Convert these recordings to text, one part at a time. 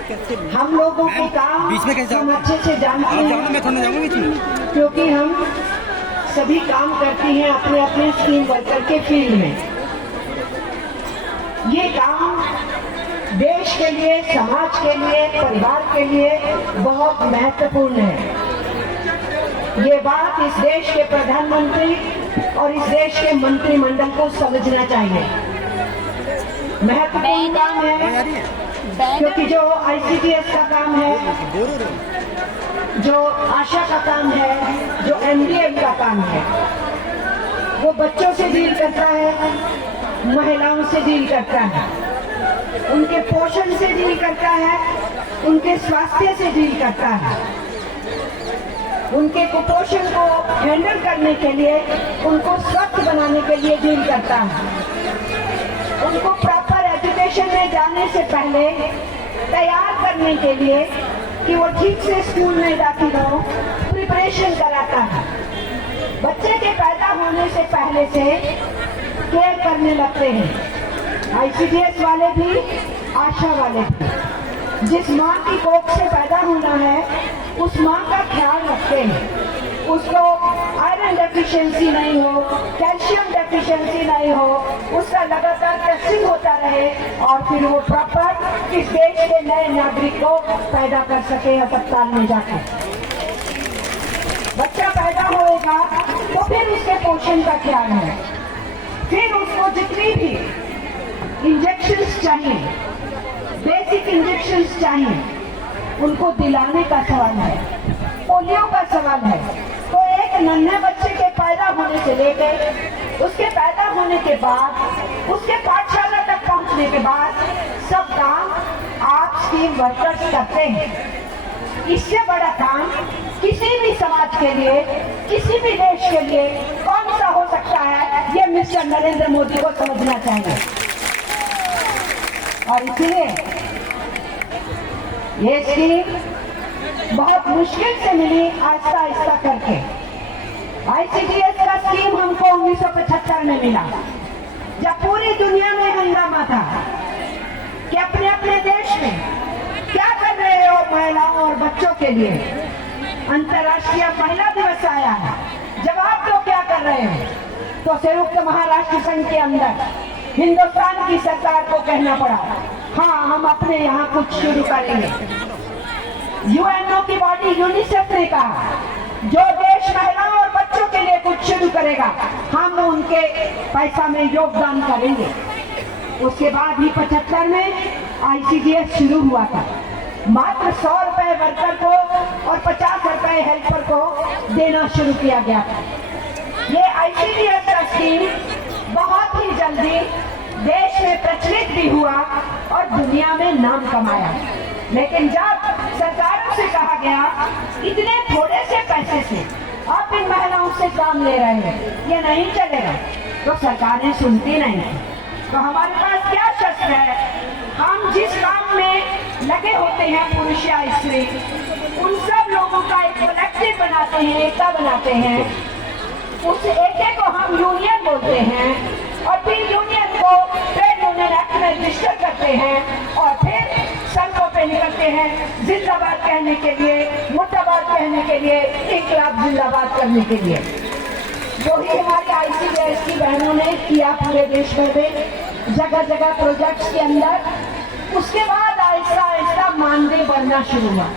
हम लोगों के काम हम अच्छे से जानते हैं, क्योंकि हम सभी काम करती हैं अपने अपने स्कीम वर्कर के फील्ड में। ये काम देश के लिए, समाज के लिए, परिवार के लिए बहुत महत्वपूर्ण है। ये बात इस देश के प्रधानमंत्री और इस देश के मंत्रिमंडल को समझना चाहिए। महत्वपूर्ण काम है, क्योंकि जो ICDS का काम है, जो आशा का काम है, जो MDM का काम है, वो बच्चों से डील करता है, महिलाओं से डील करता है, उनके पोषण से डील करता है, उनके स्वास्थ्य से डील करता है, उनके कुपोषण को हैंडल करने के लिए, उनको स्वस्थ बनाने के लिए डील करता है, उनको प्रॉपर एजुकेशन में जाने से पहले तैयार करने के लिए कि वो ठीक से स्कूल में दाखिल हो, प्रिपरेशन कराता है। बच्चे के पैदा होने से पहले से केयर करने लगते हैं ICDS वाले भी, आशा वाले भी। जिस माँ की कोख से पैदा होना है, उस माँ का ख्याल रखते हैं, उसको आयरन डेफिशिएंसी नहीं हो, कैल्शियम डेफिशिएंसी नहीं हो, उसका लगातार टेस्टिंग होता रहे और फिर वो प्रॉपर इस देश के नए नागरिक को पैदा कर सके अस्पताल में जाकर। बच्चा पैदा होगा तो फिर उसके पोषण का ख्याल है, फिर उसको जितनी भी इंजेक्शंस चाहिए, बेसिक इंजेक्शंस चाहिए, उनको दिलाने का सवाल है, पोलियो का सवाल है। तो एक नन्हे बच्चे के पैदा होने से लेकर उसके पैदा होने के बाद, उसके पाठशाला तक पहुंचने के बाद सब काम आप स्कीम वर्कर्स करते हैं। इससे बड़ा काम किसी भी समाज के लिए, किसी भी देश के लिए कौन सा हो सकता है, ये मिस्टर नरेंद्र मोदी को समझना चाहिए। और इसलिए ये स्कीम बहुत मुश्किल से मिली, आहिस्ता आहिस्ता करके। ICDS का स्कीम हमको 1975 में मिला, जब पूरी दुनिया में हंगामा था कि अपने अपने देश में क्या कर रहे हो महिलाओं और बच्चों के लिए। अंतर्राष्ट्रीय महिला दिवस आया है, जवाब दो क्या कर रहे हो। तो संयुक्त महाराष्ट्र संघ के अंदर हिंदुस्तान की सरकार को कहना पड़ा, हाँ हम अपने यहाँ कुछ शुरू करेंगे। UNO की बॉडी यूनिसेफ ने कहा, जो देश महिलाओं और बच्चों के लिए कुछ शुरू करेगा, हम उनके पैसा में योगदान करेंगे। उसके बाद ही 75 में ICDS शुरू हुआ था। मात्र 100 रुपए वर्कर को और 50 रुपए हेल्पर को देना शुरू किया गया था। ये ICDS का स्कीम बहुत ही जल्दी देश में प्रचलित भी हुआ और दुनिया में नाम कमाया। लेकिन जब सरकारों से कहा गया, इतने थोड़े से पैसे से आप इन महिलाओं से काम ले रहे हैं, ये नहीं चलेगा, तो सरकारें सुनती नहीं। तो हमारे पास क्या शस्त्र है, हम जिस काम में लगे होते हैं पुरुष या स्त्री, उन सब लोगों का एक कलेक्टिव बनाते हैं, एकता बनाते हैं। उस एके को हम यूनियन बोलते हैं और फिर यूनियन को ट्रेड यूनियन एक्ट में रजिस्टर करते हैं और फिर सड़कों पे निकलते हैं जिंदाबाद कहने के लिए, मुर्दाबाद कहने के लिए, इंकलाब जिंदाबाद करने के लिए। वही हमारे ICDS की बहनों ने किया पूरे देश भर में, जगह जगह प्रोजेक्ट्स के अंदर। उसके बाद आहिस्ता आहिस्ता मानदेय बढ़ना शुरू हुआ।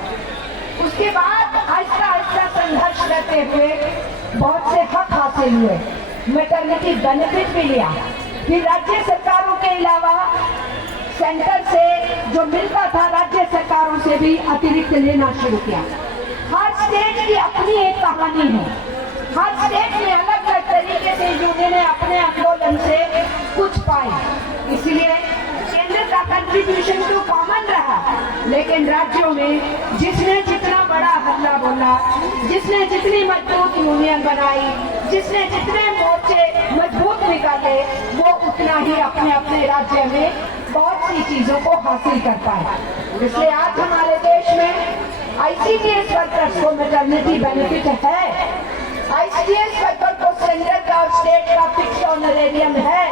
उसके बाद आहिस्ता आहिस्ता संघर्ष करते हुए बहुत से हक हासिल हुए, मैटरनिटी बेनिफिट भी लिया। फिर राज्य सरकारों के अलावा सेंटर से जो मिलता था, राज्य सरकारों से भी अतिरिक्त लेना शुरू किया। हर स्टेट की अपनी एक कहानी है, हर स्टेट में अलग अलग तरीके से यूनियन ने अपने आंदोलन से कुछ पाई। इसलिए केंद्र का कंट्रीब्यूशन तो कॉमन रहा, लेकिन राज्यों में जिसने जितना बड़ा हल्ला बोला, जिसने जितनी मजबूत यूनियन बनाई, जिसने जितने मोर्चे मजबूत निकाले, वो उतना ही अपने अपने राज्य में बहुत सी चीजों को हासिल कर पाए। इसलिए आज हमारे देश में ICDS वर्कर्स को मैटरनिटी बेनिफिट है, ICDS वर्कर को सेंटर का और स्टेट का फिक्स ऑनरेरियम है,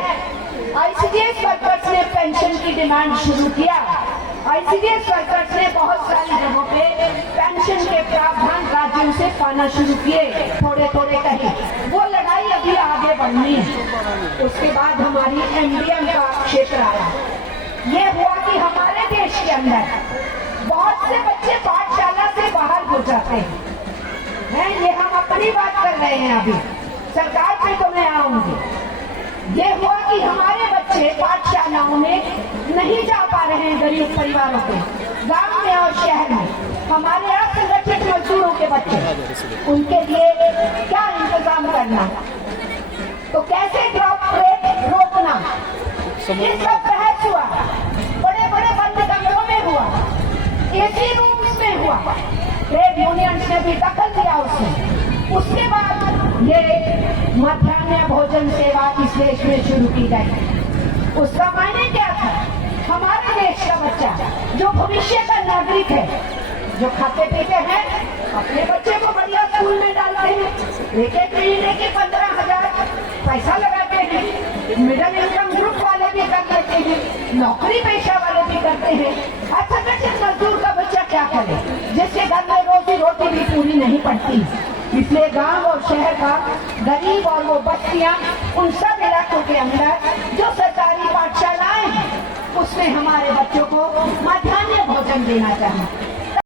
ICDS वर्कर्स ने पेंशन की डिमांड शुरू किया, आईसीडीएस वर्कर्स ने बहुत सारी जगहों पे पेंशन के प्रावधान राज्यों से पाना शुरू किए, थोड़े थोड़े कहीं। वो लड़ाई अभी आगे बढ़नी है। उसके बाद हमारी एमडीएम का क्षेत्र आया। ये हुआ कि हमारे देश के अंदर बहुत से बच्चे पाठशाला से बाहर हो जाते हैं। ये हम अपनी बात कर रहे हैं, अभी सरकार पे तो मैं आऊंगी। ये हुआ कि हमारे बच्चे पाठशालाओं में नहीं जा पा रहे हैं, गरीब परिवारों के, गांव में और शहर में। हमारे असंगठित मजदूरों के बच्चे, उनके लिए क्या इंतजाम करना, तो कैसे ड्रॉप रेट रोकना, ये सब बहस हुआ। बड़े बड़े बंद कमरों में हुआ, एसी रूम्स में हुआ। ट्रेड यूनियंस ने भी दखल दिया उसमें। उसके बाद ये मध्याह्न भोजन सेवा इस देश में शुरू की गई। उसका मायने क्या था? हमारे देश का बच्चा जो भविष्य का नागरिक है, जो खाते पीते हैं, अपने बच्चे को बढ़िया स्कूल में डालते हैं, एक एक महीने के 15,000 पैसा लगाते हैं। मिडिल इनकम ग्रुप वाले भी कर लेते हैं, नौकरी पेशा वाले भी करते हैं। असंगठित मजदूर का बच्चा क्या करे, जिसके घर में रोजी रोटी भी पूरी नहीं पड़ती। इसलिए गांव और शहर का गरीब और वो बस्तियां, उन सब इलाकों के अंदर जो सरकारी पाठशालाएं हैं, उसमें हमारे बच्चों को मध्याह्न भोजन देना चाहिए।